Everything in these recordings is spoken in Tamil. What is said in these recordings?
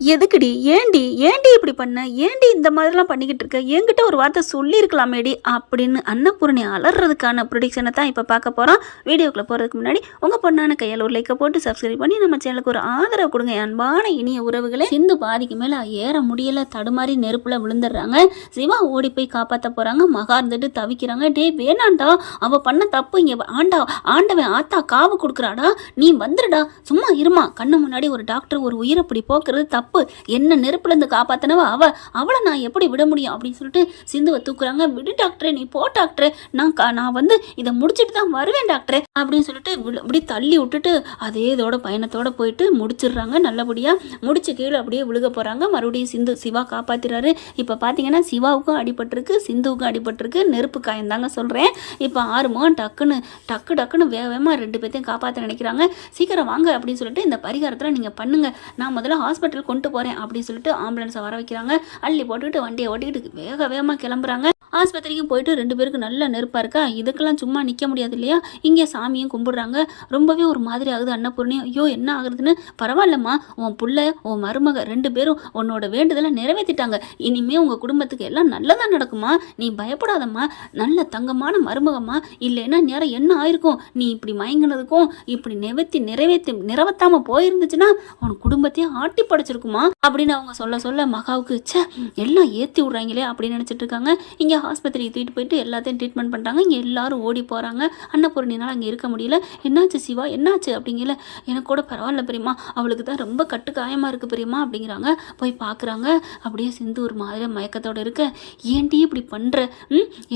எதுக்குடி? ஏன்டி? ஏன்டி இப்படி பண்ண? ஏன்டி இந்த மாதிரிலாம் பண்ணிக்கிட்டு இருக்க? என்கிட்ட ஒரு வார்த்தை சொல்லியிருக்கலாமேடி அப்படின்னு அன்னபூரணி அலறதுக்கான ப்ரொடிக்ஷனை தான் இப்போ பார்க்க போகிறோம். வீடியோக்குள்ளே போகிறதுக்கு முன்னாடி உங்கள் பொண்ணான கையால் ஒரு லைக்கை போட்டு சப்ஸ்கிரைப் பண்ணி நம்ம சேனலுக்கு ஒரு ஆதரவு கொடுங்க. அன்பான இனிய உறவுகளே, சிந்து பாதிக்கு மேலே ஏற முடியலை, தடுமாறி நெருப்பில் விழுந்துடுறாங்க. சிவா ஓடி போய் காப்பாற்ற போகிறாங்க. மகா இருந்துட்டு தவிக்கிறாங்க. டே வேணாண்டா, அவள் பண்ண தப்பு இங்கே ஆண்டவன் ஆத்தா காவு கொடுக்குறாடா, நீ வந்துடுடா, சும்மா இருமா. கண்ணு முன்னாடி ஒரு டாக்டர் ஒரு உயிரை இப்படி போக்குறது தப்பு, என்ன நெருப்புலேருந்து காப்பாத்தினவ அவளை நான் எப்படி விட முடியும் அப்படின்னு சொல்லிட்டு சிந்துவை தூக்குறாங்க. விடு டாக்டரே, நீ போ டாக்டரே, நான் வந்து இதை முடிச்சுட்டு தான் வருவேன் டாக்டரே அப்படின்னு சொல்லிட்டு இப்படி தள்ளி விட்டுட்டு அதே இதோட பயணத்தோட போயிட்டு முடிச்சிடுறாங்க. நல்லபடியா முடிச்சு கீழே அப்படியே விழுக போறாங்க. மறுபடியும் சிவா காப்பாத்திறாரு. இப்போ பார்த்தீங்கன்னா சிவாவுக்கும் அடிபட்டிருக்கு, சிந்துவுக்கும் அடிபட்டிருக்கு. நெருப்பு காயம் தாங்க சொல்றேன். இப்போ ஆறுமுகம் டக்குன்னு வேகமா ரெண்டு பேர்த்தையும் காப்பாற்ற நினைக்கிறாங்க. சீக்கிரம் வாங்க அப்படின்னு சொல்லிட்டு இந்த பரிகாரத்தில் நீங்க பண்ணுங்க, நான் முதல்ல ஹாஸ்பிட்டல் கொண்டு போறேன் அப்படின்னு சொல்லிட்டு ஆம்புலன்ஸை வர வைக்கிறாங்க. அள்ளி போட்டுக்கிட்டு வண்டியை ஓட்டிக்கிட்டு வேகமாக கிளம்புறாங்க. ஆஸ்பத்திரிக்கு போயிட்டு ரெண்டு பேருக்கு நல்ல நெருப்பா இருக்கா, இதுக்கெல்லாம் சும்மா நிற்க முடியாது இல்லையா. இங்கே சாமியும் கும்பிடுறாங்க. ரொம்பவே ஒரு மாதிரி ஆகுது அன்னபூர்ணி. ஐயோ என்ன ஆகுறதுன்னு. பரவாயில்லம்மா, உன் புள்ள உன் மருமக ரெண்டு பேரும் உன்னோட வேண்டுதலை நிறைவேற்றிட்டாங்க. இனிமே உங்க குடும்பத்துக்கு எல்லாம் நல்லதா நடக்குமா, நீ பயப்படாதம்மா. நல்ல தங்கமான மருமகம்மா. இல்லைன்னா நேரம் என்ன ஆயிருக்கும், நீ இப்படி மயங்கினதுக்கும் இப்படி நிறைவேற்றாம போயிருந்துச்சுன்னா உன் குடும்பத்தையும் ஆட்டி படைச்சிருக்குமா அப்படின்னு அவங்க சொல்ல மகாவுக்கு ச்சே எல்லாம் ஏற்றி விட்றாங்களே அப்படின்னு நினச்சிட்டு இருக்காங்க. இங்கே ஆஸ்பத்திரிக்கு தூக்கிட்டு போயிட்டு எல்லாத்தையும் ட்ரீட்மெண்ட் பண்ணுறாங்க. இங்கே எல்லாரும் ஓடி போகிறாங்க. அன்னபூரணினால் அங்கே இருக்க முடியல. என்னாச்சு சிவா, என்னாச்சு அப்படிங்கல. எனக்கு கூட பரவாயில்ல பெரியம்மா, அவளுக்கு தான் ரொம்ப கட்டுக்காயமாக இருக்குது பெரியம்மா அப்படிங்கிறாங்க. போய் பார்க்குறாங்க. அப்படியே சிந்து ஒரு மாதிரி மயக்கத்தோடு இருக்க. ஏன்டி இப்படி பண்ணுற,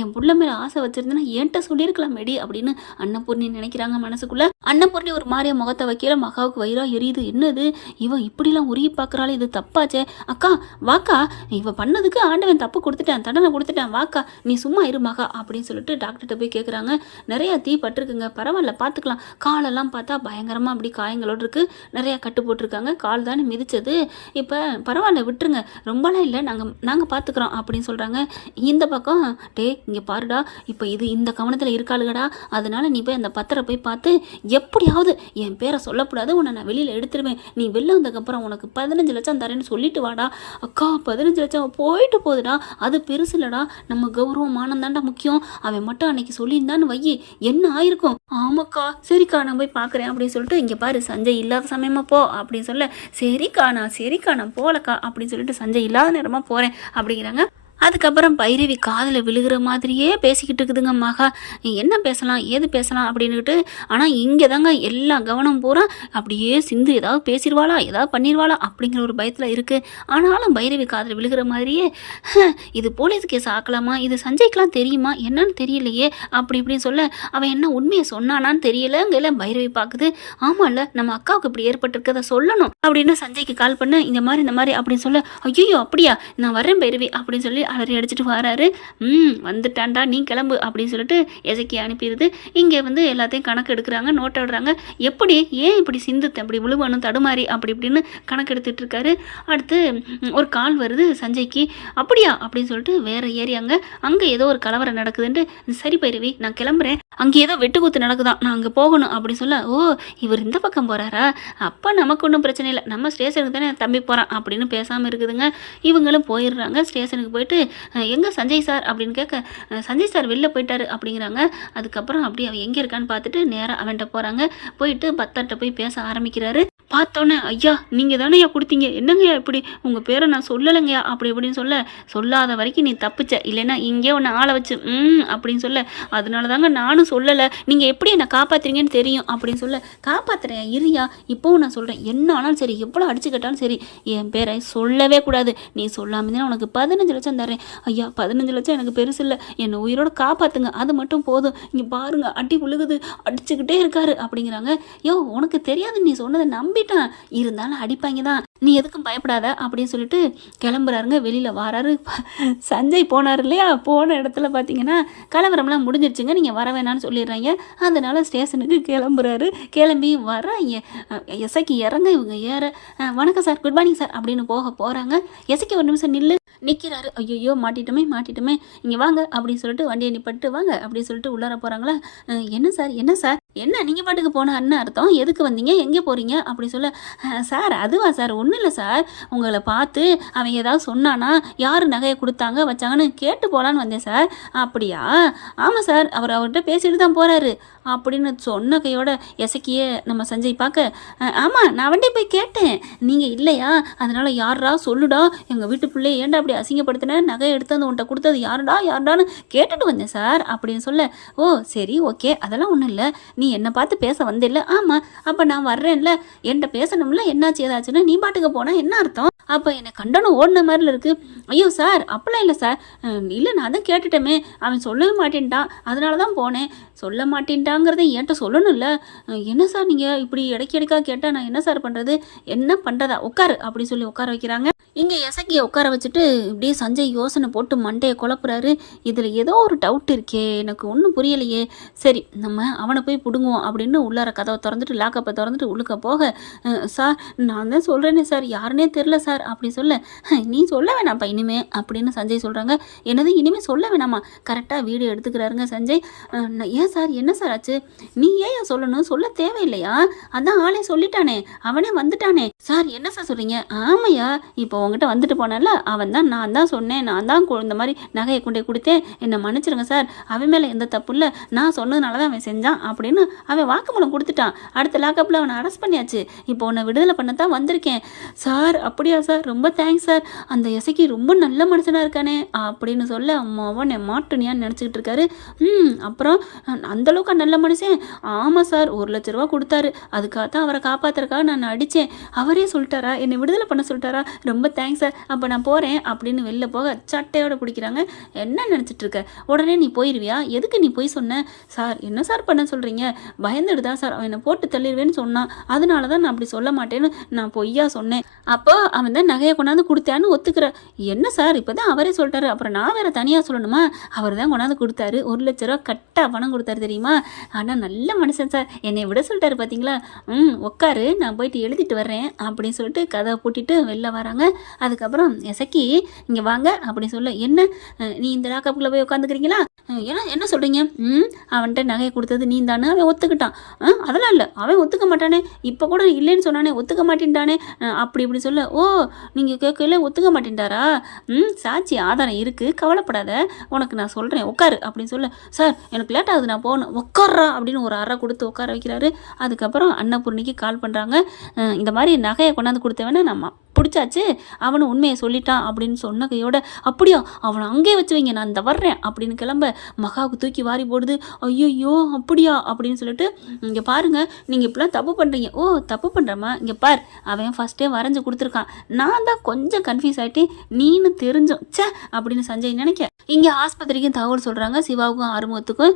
என் புள்ள மேலே ஆசை வச்சிருந்தேன்னா என்கிட்ட சொல்லியிருக்கலாமேடி அப்படின்னு அன்னபூர்ணி நினைக்கிறாங்க மனசுக்குள்ள. அன்னபூர்ணி ஒரு மாதிரியா முகத்தை வைக்கல. மகாவுக்கு வயிறா எரியுது. என்னது இவ இப்படிலாம் உருகி பார்க்குறாள், இது தப்பாச்சே. அக்கா வாக்கா, இவ பண்ணதுக்கு ஆண்டவன் தப்பு கொடுத்துட்டேன், தண்டனை கொடுத்துட்டேன், வாக்கா நீ சும்மா இரு மகா அப்படின்னு சொல்லிட்டு டாக்டர்கிட்ட போய் கேட்குறாங்க. நிறையா தீ பட்டிருக்குங்க, பரவாயில்ல பார்த்துக்கலாம். காலெல்லாம் பார்த்தா பயங்கரமாக அப்படி காயங்களோடு இருக்குது. நிறையா கட்டு போட்டிருக்காங்க. கால் தானே மிதிச்சது, இப்போ பரவாயில்ல விட்டுருங்க, ரொம்பலாம் இல்லை, நாங்கள் பார்த்துக்குறோம் அப்படின்னு சொல்கிறாங்க. இந்த பக்கம் டே இங்கே பாருடா, இப்போ இது இந்த கவனத்தில் இருக்காளுகடா, அதனால நீ போய் அந்த பத்திரை போய் பார்த்து எப்படியாவது என் பேரை சொல்லக்கூடாது, உன்னை நான் வெளியில் எடுத்துருவேன், நீ வெளில வந்ததுக்கப்புறம் உனக்கு 15 லட்சம் தரேன்னு சொல்லிட்டு வாடா. அக்கா 15 லட்சம் போயிட்டு போகுதுடா, அது பெருசு இல்லடா, நம்ம கௌரவம் மானந்தாண்டா முக்கியம். அவன் மட்டும் அன்னைக்கு சொல்லியிருந்தான்னு வையி என்ன ஆயிருக்கும். ஆமாக்கா சரிக்கா நான் போய் பார்க்குறேன் அப்படின்னு சொல்லிட்டு இங்கே பாரு சஞ்சய் இல்லாத சமயமா போ அப்படின்னு சொல்ல, சரிக்கா நான் போகலக்கா அப்படின்னு சொல்லிட்டு சஞ்சய் இல்லாத நேரமாக போகிறேன் அப்படிங்கிறாங்க. அதுக்கப்புறம் பைரவி காதில் விழுகிற மாதிரியே பேசிக்கிட்டு இருக்குதுங்க. மகா என்ன பேசலாம் ஏது பேசலாம் அப்படின்னுக்கிட்டு. ஆனால் இங்கே தாங்க எல்லா கவனம் பூரா அப்படியே சிந்து ஏதாவது பேசிடுவாளா ஏதாவது பண்ணிடுவாளா அப்படிங்கிற ஒரு பயத்தில் இருக்குது. ஆனாலும் பைரவி காதில் விழுகிற மாதிரியே இது போலீஸ் கேஸ் ஆக்கலாமா, இது சஞ்சய்க்கெலாம் தெரியுமா என்னன்னு தெரியலையே அப்படி இப்படின்னு சொல்ல, அவன் என்ன உண்மையை சொன்னானான்னு தெரியலங்கிற பைரவி பார்க்குது. ஆமாம்ல நம்ம அக்காவுக்கு இப்படி ஏற்பட்டிருக்கதை சொல்லணும் அப்படின்னு சஞ்சய்க்கு கால் பண்ண, இந்த மாதிரி அப்படின்னு சொல்ல, ஐயோ அப்படியா நான் வரேன் பைரவி அப்படின்னு சொல்லி அலறி அடிச்சுட்டு வராரு. வந்துட்டான்டா நீ கிளம்பு அப்படின்னு சொல்லிட்டு எசக்கி அனுப்பிடுது. இங்கே வந்து எல்லாத்தையும் கணக்கு எடுக்கிறாங்க, நோட்டை விடுறாங்க. எப்படி ஏன் இப்படி சிந்துத்தை அப்படி விழுவணும் தடுமாறி அப்படி இப்படின்னு கணக்கு எடுத்துட்டு இருக்காரு. அடுத்து ஒரு கால் வருது சஞ்சய்க்கு. அப்படியா அப்படின்னு சொல்லிட்டு வேற ஏரியாங்க, அங்கே ஏதோ ஒரு கலவரம் நடக்குதுன்ட்டு, சரி பைரவி நான் கிளம்புறேன், அங்கே ஏதோ வெட்டுக்குத்து நடக்குதான், நான் அங்கே போகணும் அப்படின்னு சொல்ல, ஓ இவர் இந்த பக்கம் போகிறாரா, அப்போ நமக்கு ஒன்றும் பிரச்சனை இல்லை, நம்ம ஸ்டேஷனுக்கு தானே தம்பி போகிறான் அப்படின்னு பேசாமல் இருக்குதுங்க. இவங்களும் போயிடுறாங்க. ஸ்டேஷனுக்கு போயிட்டு எங்கே சஞ்சய் சார் அப்படின்னு கேட்க, சஞ்சய் சார் வெளில போயிட்டாரு அப்படிங்கிறாங்க. அதுக்கப்புறம் அப்படி அவன் எங்கே இருக்கான்னு பார்த்துட்டு நேராக அவன்கிட்ட போகிறாங்க. போயிட்டு பத்தர்கிட்ட போய் பேச ஆரம்பிக்கிறாரு. பார்த்தோன்னே, ஐயா நீங்கள் தானேயா கொடுத்தீங்க, என்னங்கய்யா இப்படி உங்கள் பேரை நான் சொல்லலைங்கய்யா அப்படி இப்படின்னு சொல்ல, சொல்லாத வரைக்கும் நீ தப்பிச்ச, இல்லைன்னா இங்கே ஒன்று ஆளை வச்சு அப்படின்னு சொல்ல, அதனால தாங்க நானும் சொல்லலை, நீங்கள் எப்படி என்னை காப்பாற்றுறீங்கன்னு தெரியும் அப்படின்னு சொல்ல, காப்பாற்றுறேன் இருயா இப்போவும் நான் சொல்கிறேன், என்ன ஆனாலும் சரி எவ்வளோ அடிச்சு கேட்டாலும் சரி என் பேரை சொல்லவே கூடாது, நீ சொல்லாமல் தான் உனக்கு 15 லட்சம் தரேன். ஐயா 15 லட்சம் எனக்கு பெருசு இல்லை, என்னை உயிரோட காப்பாற்றுங்க, அது மட்டும் போதும். இங்கே பாருங்க அடி விழுகுது, அடிச்சுக்கிட்டே இருக்காரு அப்படிங்கிறாங்க. யோ உனக்கு தெரியாது, நீ சொன்னதை நம்பிட்டான், இருந்தாலும் அடிப்பாங்க தான், நீ எதுக்கும் பயப்படாத அப்படின்னு சொல்லிட்டு கிளம்புறாருங்க. வெளியில் வராரு. சஞ்சய் போனார் இல்லையா, போன இடத்துல பார்த்தீங்கன்னா கலவரம்லாம் முடிஞ்சிருச்சுங்க, நீங்கள் வர வேணான்னு சொல்லிடுறாங்க. அதனால ஸ்டேஷனுக்கு கிளம்புறாரு. கிளம்பி வராங்க. எசைக்கு இறங்க இவங்க ஏற, வணக்கம் சார் குட் மார்னிங் சார் அப்படின்னு போகிறாங்க. எசைக்கு ஒரு நிமிஷம் நிற்கிறாரு. ஐயோ மாட்டிட்டோமே இங்கே வாங்க அப்படின்னு சொல்லிட்டு வண்டியை நிப்பட்டு வாங்க அப்படின்னு சொல்லிட்டு உள்ளார போகிறாங்களா. என்ன சார் என்ன நீங்கள் பாட்டுக்கு போன அண்ணன் அர்த்தம், எதுக்கு வந்தீங்க, எங்கே போகிறீங்க அப்படி சொல்ல, சார் அதுவா சார், ஒன்றும் இல்லை சார், உங்களை பார்த்து அவன் ஏதாவது சொன்னானா, யார் நகையை கொடுத்தாங்க வச்சாங்கன்னு கேட்டு போகலான்னு வந்தேன் சார். அப்படியா? ஆமாம் சார், அவர்கிட்ட பேசிட்டு தான் போகிறாரு அப்படின்னு சொன்ன கையோட எசக்கியே நம்ம சஞ்சய் பார்க்க, ஆமாம் நான் அவன்கிட்ட போய் கேட்டேன், நீங்கள் இல்லையா, அதனால் யாரா சொல்லுடா, எங்கள் வீட்டு பிள்ளை ஏன்டா அப்படி அசிங்கப்படுத்தினேன், நகை எடுத்து வந்து உன்ட்ட கொடுத்தது யாருடான்னு கேட்டுட்டு வந்தேன் சார் அப்படின்னு சொல்ல, ஓ சரி ஓகே, அதெல்லாம் ஒன்றும் இல்லை, நீ என்னை பார்த்து பேச வந்தில்ல, ஆமாம் அப்போ நான் வர்றேன்ல, என்கிட்ட பேசணும்ல, என்னாச்சு ஏதாச்சுன்னு நீ பாட்டுக்கு போனால் என்ன அர்த்தம், அப்போ என்னை கண்டனம் ஓடின மாதிரில இருக்குது. ஐயோ சார் அப்போலாம் இல்லை சார், இல்லை நான் தான் கேட்டுட்டேமே, அவன் சொல்லவே மாட்டேன்ட்டான், அதனால தான் போனேன், சொல்ல மாட்டேன்ட்டாங்கிறத என்கிட்ட சொல்லணும்ல, என்ன சார் நீங்கள் இப்படி இடைக்காக கேட்டால் நான் என்ன சார் பண்ணுறது, என்ன பண்ணுறதா, உட்காரு அப்படி சொல்லி உட்கார வைக்கிறாங்க. இங்கே எசக்கியை உட்கார வச்சுட்டு இப்படியே சஞ்சய் யோசனை போட்டு மண்டையை குழப்புறாரு. இதில் ஏதோ ஒரு டவுட் இருக்கே, எனக்கு ஒன்றும் புரியலையே, சரி நம்ம அவனை போய் பிடுங்குவோம் அப்படின்னு உள்ளார கதவை திறந்துட்டு லாக்கப்பை திறந்துட்டு உள்ளுக்க போக, சார் நான் தான் சொல்கிறேனே சார், யாருன்னே தெரில சார் அப்படி சொல்ல, நீ சொல்ல வேணாம்ப்பா இனிமே அப்படின்னு சஞ்சய் சொல்கிறாங்க. என்னது இனிமேல் சொல்ல வேணாமா? கரெக்டாக வீடியோ எடுத்துக்கிறாருங்க சஞ்சய். ஏன் சார் என்ன சார் ஆச்சு, நீ ஏன் சொல்லணும், சொல்ல தேவையில்லையா, அதான் ஆளே சொல்லிட்டானே, அவனே வந்துட்டானே. சார் என்ன சார் சொல்கிறீங்க? ஆமையா, இப்போ உங்ககிட்ட வந்துட்டு போனால அவன் தான், நான் தான் சொன்னேன், நான் தான் இந்த மாதிரி நகையை கொண்டே கொடுத்தேன், என்னை மன்னிச்சிருங்க சார், அவன் மேலே எந்த தப்பு இல்லை, நான் சொன்னதுனால தான் அவன் செஞ்சான் அப்படின்னு அவன் வாக்குமூலம் கொடுத்துட்டான். அடுத்த லாக்கப்பில் அவனை அரெஸ்ட் பண்ணியாச்சு, இப்போ உன்னை விடுதலை பண்ண தான் வந்திருக்கேன். சார் அப்படியா சார், ரொம்ப தேங்க்ஸ் சார், அந்த எசைக்கு ரொம்ப நல்ல மனுஷனாக இருக்கானே அப்படின்னு சொல்ல, அவன் மாட்டுனியான்னு நினச்சிக்கிட்டு இருக்காரு. அப்புறம் அந்தளவுக்கு நல்ல மனுஷன்? ஆமாம் சார், 1,00,000 ரூபா கொடுத்தாரு, அதுக்காக தான் அவரை காப்பாற்றுறக்காக நான் அடித்தேன், அவரே சொல்லிட்டாரா, என்னை விடுதலை பண்ண சொல்லிட்டாரா, ரொம்ப தேங்க்ஸ் சார், அப்போ நான் போகிறேன் அப்படின்னு வெளில போக சட்டையோட பிடிக்கிறாங்க. என்ன நினச்சிட்டு இருக்க, உடனே நீ போயிடுவியா, எதுக்கு நீ போய் சொன்ன? சார் என்ன சார் பண்ண சொல்கிறீங்க, பயந்துடுதா சார், அவனை போட்டு தள்ளிடுவேன்னு சொன்னான், அதனால தான் நான் அப்படி சொல்ல மாட்டேன்னு நான் பொய்யா சொன்னேன், அப்போ அவன் தான் நகையை கொண்டாந்து கொடுத்தான்னு ஒத்துக்கிற. என்ன சார் இப்போ தான் அவரே சொல்லிட்டாரு, அப்புறம் நான் வேறு தனியாக சொல்லணுமா? அவர் தான் கொண்டாந்து கொடுத்தாரு, 1,00,000 ரூபா கரெக்டாக பணம் கொடுத்தாரு தெரியுமா, ஆனால் நல்ல மனுஷன் சார், என்னை விட சொல்லிட்டாரு பார்த்தீங்களா, உட்காரு நான் போயிட்டு எழுதிட்டு வர்றேன் அப்படின்னு சொல்லிட்டு கதை பூட்டிட்டு வெளில வராங்க. அதுக்கப்புறம் எசக்கி இங்கே வாங்க அப்படின்னு சொல்ல, என்ன நீ இந்த லாக்கப்புக்குள்ளே போய் உட்காந்துக்கிறீங்களா, என்ன சொல்கிறீங்க, அவன்கிட்ட நகையை கொடுத்தது நீ தானே, அவன் ஒத்துக்கிட்டான், அதெல்லாம் இல்லை அவன் ஒத்துக்க மாட்டானே, இப்போ கூட இல்லைன்னு சொன்னானே, ஒத்துக்க மாட்டேன்ட்டானே அப்படி இப்படி சொல்ல, ஓ நீங்கள் கேட்கல ஒத்துக்க மாட்டேன்ட்டாரா, சாட்சி ஆதாரம் இருக்குது, கவலைப்படாத, உனக்கு நான் சொல்கிறேன் உட்காரு அப்படின்னு சொல்ல, சார் எனக்கு லேட் ஆகுது நான் போகணும், உட்கார்றா அப்படின்னு ஒரு அறை கொடுத்து உட்கார வைக்கிறாரு. அதுக்கப்புறம் அன்னபூர்ணிக்கு கால் பண்ணுறாங்க, இந்த மாதிரி நகையை கொண்டாந்து கொடுத்தவன நம்ம பிடிச்சாச்சு, அவனு உண்மையை சொல்லிட்டான் அப்படின்னு சொன்ன கையோட, அப்படியா அவனை அங்கே வச்சு வைங்க நான் இந்த வர்றேன் அப்படின்னு கிளம்ப மகாவுக்கு தூக்கி வாரி போடுது. ஐயோ அப்படியா அப்படின்னு சொல்லிட்டு, இங்கே பாருங்கள் நீங்கள் இப்படிலாம் தப்பு பண்ணுறீங்க. ஓ தப்பு பண்ணுறமா, இங்கே பார் அவன் ஃபஸ்ட்டே வரைஞ்சி கொடுத்துருக்கான், நான் தான் கொஞ்சம் கன்ஃபியூஸ் ஆகிட்டேன், நீனு தெரிஞ்சோம் சே அப்படின்னு சஞ்சய் நினைக்க. இங்கே ஆஸ்பத்திரிக்கும் தகவல் சொல்கிறாங்க, சிவாவுக்கும் ஆறுமுகத்துக்கும்.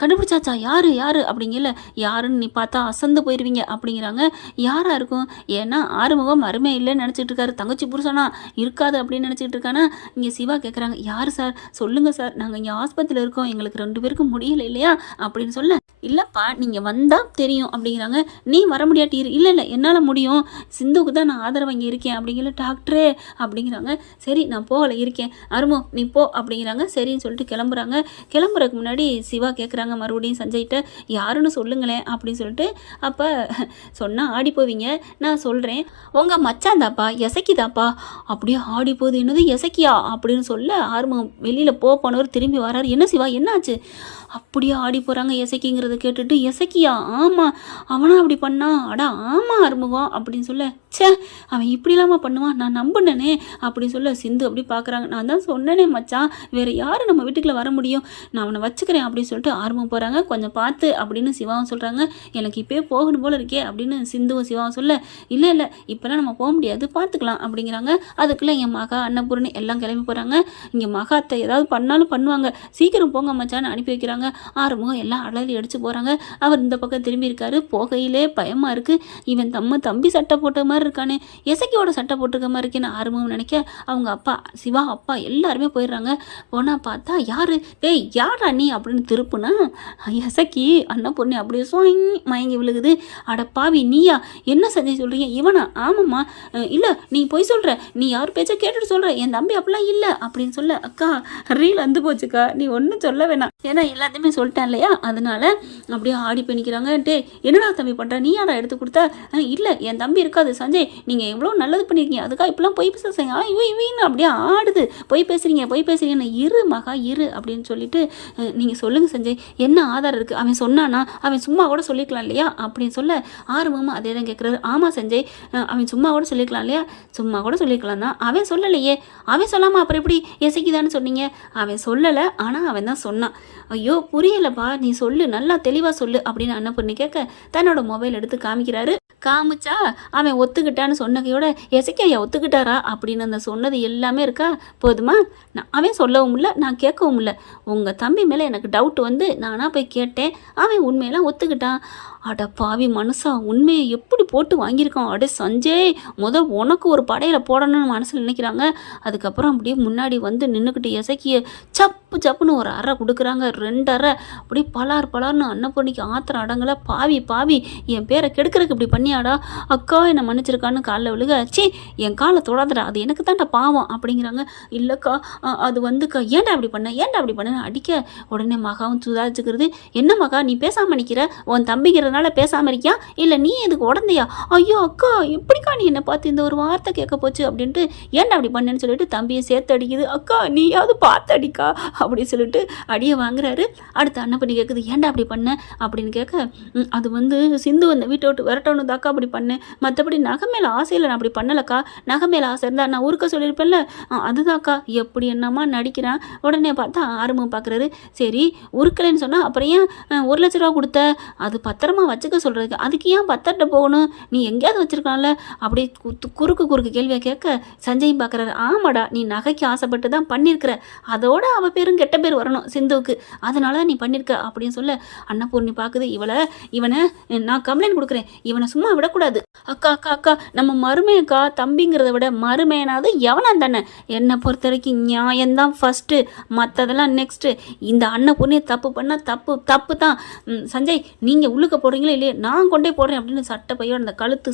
கண்டுபிடிச்சாச்சா யார் அப்படிங்கல, யாருன்னு நீ பார்த்தா அசந்து போயிடுவீங்க அப்படிங்கிறாங்க. யாராக இருக்கும், ஏன்னா ஆறுமுகம் அருமை இல்லைன்னு நினச்சிட்டு இருக்காரு, தங்கச்சி புருஷனா இருக்காது அப்படின்னு நினச்சிட்டு இருக்கானா. இங்கே சிவா கேட்குறாங்க, யார் சார் சொல்லுங்கள் சார், நாங்கள் இங்கே ஆஸ்பத்திரியில் இருக்கோம், எங்களுக்கு 2 பேருக்கும் முடியல இல்லையா அப்படின்னு சொல்ல, இல்லைப்பா நீங்கள் வந்தால் தெரியும் அப்படிங்கிறாங்க. நீ வர முடியாட்டி இல்லை என்னால் முடியும், சிந்துவுக்கு தான் நான் ஆதரவு இங்கே இருக்கேன் அப்படிங்கிற டாக்டரே அப்படிங்கிறாங்க. சரி நான் போகலை இருக்கேன், அருமோ நீ போ அப்படிங்கிறாங்க. சரின்னு சொல்லிட்டு கிளம்புறாங்க. கிளம்புறதுக்கு முன்னாடி சிவா கேட்குறாங்க மறுபடியும் சஞ்சய்கிட்ட, யாருன்னு சொல்லுங்களேன் அப்படின்னு சொல்லிட்டு. அப்போ சொன்னால் ஆடி போவீங்க, நான் சொல்கிறேன், உங்கள் மச்சான் தாப்பா எசக்கிதாப்பா. அப்படியே ஆடி போகுது, என்னது எசக்கியா அப்படின்னு சொல்ல, ஆறுமுகம் வெளியில் போனவர் திரும்பி வராரு. என்ன சிவா என்னாச்சு, அப்படியே ஆடி போகிறாங்க. எசக்கிங்கிறத கேட்டுட்டு, எசக்கியா ஆமாம் அவனா அப்படி பண்ணான், அடா ஆமாம் ஆறுமுகம் அப்படின்னு சொல்ல, சே அவன் இப்படி இல்லாமல் பண்ணுவான் நான் நம்பினேனே அப்படின்னு சொல்ல, சிந்து அப்படி பார்க்குறாங்க. நான் தான் சொன்னேனே மச்சான், வேறு யார் நம்ம வீட்டுக்குள்ளே வர முடியும், நான் அவனை வச்சுக்கிறேன் அப்படின்னு சொல்லிட்டு ஆர்வம் போகிறாங்க. கொஞ்சம் பார்த்து அப்படின்னு சிவாவும் சொல்கிறாங்க. எனக்கு இப்போயே போகணும் போல இருக்கே அப்படின்னு சிந்துவும் சிவாவும் சொல்ல, இல்லை இப்போலாம் நம்ம போக முடியாது பார்த்துக்கலாம் அப்படிங்கிறாங்க. அதுக்குள்ளே என் மகா அன்னபூர்ணி எல்லாம் கிளம்பி போகிறாங்க. இங்கே மகாத்தை ஏதாவது பண்ணாலும் பண்ணுவாங்க, சீக்கிரம் போங்க மச்சான்னு அனுப்பி வைக்கிறாங்க. ஆறுமுகம் எல்லாம் அலறி அடிச்சு போகிறாங்க. அவர் இந்த பக்கம் திரும்பி இருக்காரு. போகையிலே பயமாக இருக்குது, இவன் தம்பி சட்டை போட்ட மாதிரி இருக்கானே, எசக்கியோட சட்டை போட்டிருக்க மாதிரி இருக்கேன்னு ஆறுமுகம் நினைக்க. அவங்க அப்பா சிவா அப்பா எல்லாருமே போயிடுறாங்க. போனால் பார்த்தா யாரு, டேய் யாரா நீ அப்படின்னு திருப்புனா எசக்கி அன்னபூர்ணி அப்படியே மயங்கி விழுகுது. அட பாவி நீயா, என்ன செஞ்சு சொல்கிறீங்க, இவனா, ஆமாம்மா, இல்லை நீ போய் சொல்கிற, நீ யார் பேச்சை கேட்டுட்டு சொல்கிற, என் தம்பி அப்படிலாம் இல்லை அப்படின்னு சொல்ல. அக்கா ரீல் வந்து போச்சுக்கா, நீ ஒன்றும் சொல்ல வேணாம், ஏன்னா எல்லாத்தையுமே சொல்லிட்டேன் இல்லையா, அதனால அப்படியே ஆடி பண்ணிக்கிறாங்க. டே என்னடா தம்பி பண்ணுற, நீ யாரா எடுத்து கொடுத்த? இல்லை என் தம்பி இருக்காது சஞ்சய், நீங்கள் எவ்வளோ நல்லது பண்ணியிருக்கீங்க, அதுக்காக இப்பெல்லாம் பொய் பேசுங்க இவன்னு அப்படியே ஆடுது. பொய் பேசுறீங்கன்னு இரு மகா இரு அப்படின்னு சொல்லிட்டு நீங்கள் சொல்லுங்கள் சஞ்சய், என்ன ஆதாரம் இருக்குது? அவன் சொன்னானா? அவன் சும்மா கூட சொல்லிக்கலாம் இல்லையா அப்படின்னு சொல்ல ஆர்வமாக அதே தான் கேட்குறாரு. ஆமாம் சஞ்சய், அவன் சும்மா கூட சொல்லிக்கலாம் இல்லையா? சும்மா கூட சொல்லிக்கலாம் தான், அவன் சொல்லலையே. அவன் சொல்லாமல் அப்புறம் எப்படி எசைக்குதான்னு சொன்னீங்க? அவன் சொல்லலை, ஆனால் அவன் தான் சொன்னான். ஐயோ புரியலப்பா, நீ சொல்லு, நல்லா தெளிவாக சொல்லு அப்படின்னு அன்னபூர்ணி கேட்க தன்னோட மொபைல் எடுத்து காமிக்கிறாரு. காமிச்சா அவன் ஒத்துக்கிட்டான்னு சொன்னகையோட எசைக்கையா ஒத்துக்கிட்டாரா அப்படின்னு அந்த சொன்னது எல்லாமே இருக்கா. போதுமா? அவன் சொல்லவும் இல்லை, நான் கேட்கவும் இல்லை. உங்கள் தம்பி மேலே எனக்கு டவுட் வந்து நானாக போய் கேட்டேன், அவன் உண்மையெல்லாம் ஒத்துக்கிட்டான். அட பாவி மனுஷா, உண்மையை எப்படி போட்டு வாங்கியிருக்கான். அடே சஞ்சய், உனக்கு ஒரு படையில் போடணும்னு மனசில் நினைக்கிறாங்க. அதுக்கப்புறம் அப்படியே முன்னாடி வந்து நின்றுக்கிட்டு எசைக்கிய சப்புன்னு ஒரு அறை கொடுக்குறாங்க. 2 அறை அப்படியே பலார்னு அன்னபூர்ணிக்கு ஆத்திரம் அடங்கலை. பாவி என் பேரை கெடுக்கிறதுக்கு இப்படி பண்ணியாடா, அக்கா என்னை மன்னிச்சிருக்கான்னு காலில் விழுக. சே என் காலை தொடாதடா, அது எனக்கு தான்டா பாவம் அப்படிங்கிறாங்க. இல்லைக்கா அது வந்துக்கா, ஏன்டா அப்படி பண்ண அடிக்க. உடனே மகாவும் சுதாரிச்சுக்கிறது. என்ன மகா நீ பேசாமல் நிற்கிற, உன் தம்பிங்கிறதுனால பேசாமல் இருக்கியா, இல்லை நீ எதுக்கு உடந்தையா? ஐயோ அக்கா எப்படிக்கா நீ என்னை பார்த்து இந்த ஒரு வார்த்தை கேட்க போச்சு அப்படின்ட்டு ஏன்டா அப்படி பண்ணேன்னு சொல்லிட்டு தம்பியை சேர்த்து அடிக்குது. அக்கா நீயாவது பார்த்து அடிக்கா அப்படின்னு சொல்லிட்டு அடியை வாங்குறாரு. அடுத்து அன்னபூர்ணி கேட்குது, ஏன்டா அப்படி பண்ண அப்படின்னு கேட்க, அது வந்து சிந்து அந்த வீட்டை விட்டு விரட்டணும் தாக்கா அப்படி பண்ணேன், மற்றபடி நகை மேலே ஆசையில் நான் அப்படி பண்ணலக்கா. நகை மேலே ஆசை இருந்தால் நான் ஊருக்க சொல்லியிருப்பேன்ல, அதுதாக்கா. எப்படி என்னம்மா நடிக்கிறான். உடனே பார்த்தா ஆரம்பம் பார்க்குறாரு. சரி உருக்கலைன்னு சொன்னால் அப்புறம் ஏன் 1 லட்ச ரூபா கொடுத்த? அது பத்திரமா வச்சுக்க சொல்கிறதுக்கு, அதுக்கு ஏன் பத்தர்கிட்ட போகணும், நீ எங்கேயாவது வச்சுருக்கலாம்ல அப்படி குறுக்கு கேள்வியை கேட்க சஞ்சயும் பார்க்குறாரு. ஆமாடா, நீ நகைக்கு ஆசைப்பட்டு தான் பண்ணியிருக்கிற, அதோட அவள் பேரும் கெட்ட பேர் வரணும் சிந்துவுக்கு, அதனால தான் நீ பண்ணியிருக்க அப்படின்னு சொல்ல அன்னபூர்ணி பார்க்குது. இவனை நான் கம்ப்ளைண்ட் கொடுக்குறேன், இவனை சும்மா விடக்கூடாது. அக்கா நம்ம மருமையக்கா, தம்பிங்கிறத விட மருமையனாவது எவனா தானே. என்னை பொறுத்த வரைக்கும் நியாயம்தான் ஃபஸ்ட்டு, மற்றதெல்லாம் நெக்ஸ்ட்டு. இந்த அன்னபூர்ணியை தப்பு பண்ணால் தப்பு தான். சஞ்சய் நீங்கள் உள்ளுக்க போடுறீங்களே இல்லையே, நான் கொண்டே போடுறேன் அப்படின்னு சட்டை பையோட அந்த கழுத்து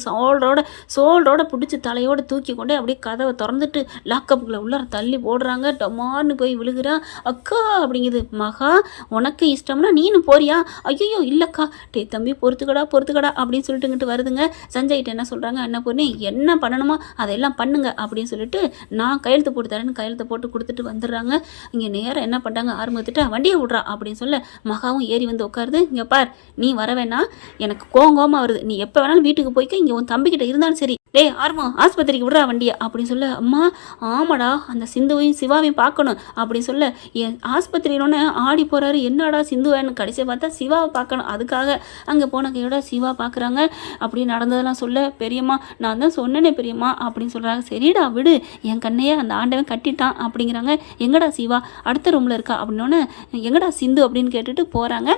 சோல்டோட பிடிச்சி தலையோடு தூக்கி கொண்டே அப்படியே கதவை திறந்துட்டு லாக்கப்புக்குள்ளே உள்ளார தள்ளி போடுறாங்க. டமார்னு போய் விழுகிறான். அக்கா அப்படிங்குது. மகா உனக்கு இஷ்டம்னா நீனு போறியா? ஐயோ இல்லைக்கா, டே தம்பி பொறுத்துக்கடா அப்படின்னு சொல்லிட்டுங்கிட்டு வருதுங்க. சஞ்சய்கிட்ட என்ன சொல்கிறாங்க அன்னபூர்ணி, என்ன பண்ணணுமோ அதெல்லாம் பண்ணுங்க அப்படின்னு சொல்லிட்டு நான் கையெழுத்து போட்டு தரேன்னு கையெழுத்து போட்டு கொடுத்துட்டு வந்துடுறாங்க. இங்கே நேரம் என்ன பண்ணுறாங்க, ஆரம்பத்துட்டு வண்டியை விட்றா அப்படின்னு சொல்ல மகாவும் ஏறி வந்து உட்காருது. இங்கே பார், நீ வர வேணா, எனக்கு கோவமா வருது, நீ எப்போ வேணாலும் வீட்டுக்கு போய்க்க, இங்கே உன் தம்பிக்கிட்ட இருந்தாலும் சரி. டே ஆர்வம் ஆஸ்பத்திரிக்கு விடுறா வண்டியை அப்படின்னு சொல்ல, அம்மா ஆமாடா அந்த சிந்துவையும் சிவாவையும் பார்க்கணும் அப்படின்னு சொல்ல, என் ஆஸ்பத்திரியினோன்னு ஆடி போகிறாரு. என்னடா சிந்துவேன்னு கடைசியை பார்த்தா சிவாவை பார்க்கணும், அதுக்காக அங்கே போன கையோட சிவா பார்க்குறாங்க. அப்படி நடந்ததெல்லாம் சொல்ல, பெரியம்மா நான் தான் சொன்னேனே பெரியம்மா அப்படின்னு சொல்கிறாங்க. சரிடா விடு, என் கண்ணையே அந்த ஆண்டவன் கட்டிட்டான் அப்படிங்கிறாங்க. எங்கடா சிவா? அடுத்த ரூமில் இருக்கா அப்படின்னோடனே, எங்கடா சிந்து அப்படின்னு கேட்டுட்டு போகிறாங்க.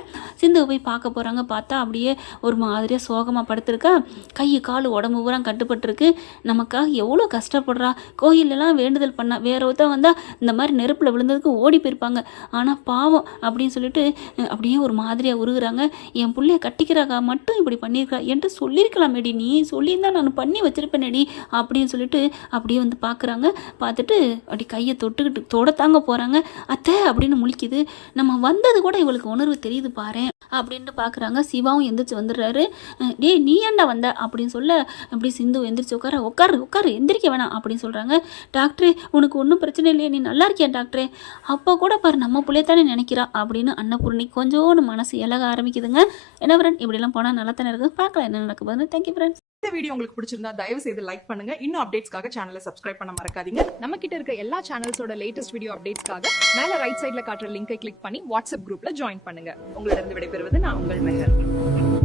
சிந்துவை போய் பார்க்க போகிறாங்க. பார்த்தா அப்படியே ஒரு மாதிரியாக சோகமாக படுத்திருக்கா. கை கால் உடம்பு பூரா கட்டுப்பட்டுருக்கு. நமக்காக எவ்வளோ கஷ்டப்படுறா. கோயிலெல்லாம் வேண்டுதல் பண்ணா, வேற ஒருத்தன் வந்தால் இந்த மாதிரி நெருப்பில் விழுந்ததுக்கு ஓடி போயிருப்பாங்க. ஆனால் பாவம் அப்படின்னு சொல்லிட்டு அப்படியே ஒரு மாதிரியாக உருகுறாங்க. என் பிள்ளைய கட்டிக்கிறாக்கா மட்டும் இப்படி பண்ணியிருக்கா என்று சொல்லியிருக்கலாமேடி, நீ சொல்லியிருந்தா நான் பண்ணி வச்சிருப்பேனேடி அப்படின்னு சொல்லிட்டு அப்படியே வந்து பார்க்குறாங்க. பார்த்துட்டு அப்படி கையை தொடத்தாங்க போகிறாங்க. அத்தை அப்படின்னு முழிக்குது. நம்ம வந்தது கூட இவளுக்கு உணர்வு தெரியுது பாரு அப்படின்ட்டு பார்க்குறாங்க. சிவாவும் எந்திரிச்சு வந்துடுறாரு. டே நீ ஏன்டா வந்த அப்படின்னு சொல்ல, அப்படி சிந்து எந்திரிச்சு உட்காரு எந்திரிக்க வேணாம் அப்படின்னு சொல்கிறாங்க. டாக்டரே உனக்கு ஒன்றும் பிரச்சனை இல்லையே, நீ நல்லா இருக்கியா டாக்டரே? அப்போ கூட பாரு நம்ம பிள்ளையத்தானே நினைக்கிறா அப்படின்னு அன்னபூர்ணி கொஞ்சோன்னு மனசு இலக ஆரம்பிக்குதுங்க. என்ன ஃப்ரெண்ட், இப்படிலாம் போனால் நல்லா தானே இருக்குது. பார்க்கலாம் என்ன நடக்க போகுது. Thank you friends. இந்த வீடியோ உங்களுக்கு பிடிச்சிருந்தா தயவு செய்து லைக் பண்ணுங்க. இன்னும் அப்டேட்ஸ்க்காக சேனலை சப்ஸ்கிரைப் பண்ண மறக்காதீங்க. நம்ம கிட்ட இருக்க எல்லா சேனல்ஸோட லேட்டஸ்ட் வீடியோ அப்டேட்ஸ்க்காக மேல ரைட் சைடுல காட்டுற லிங்கை கிளிக் பண்ணி வாட்ஸ்அப் குரூப்ல ஜாயின் பண்ணுங்க. உங்களிடம் விடைபெறுவது நான் உங்கள் மெஹர்.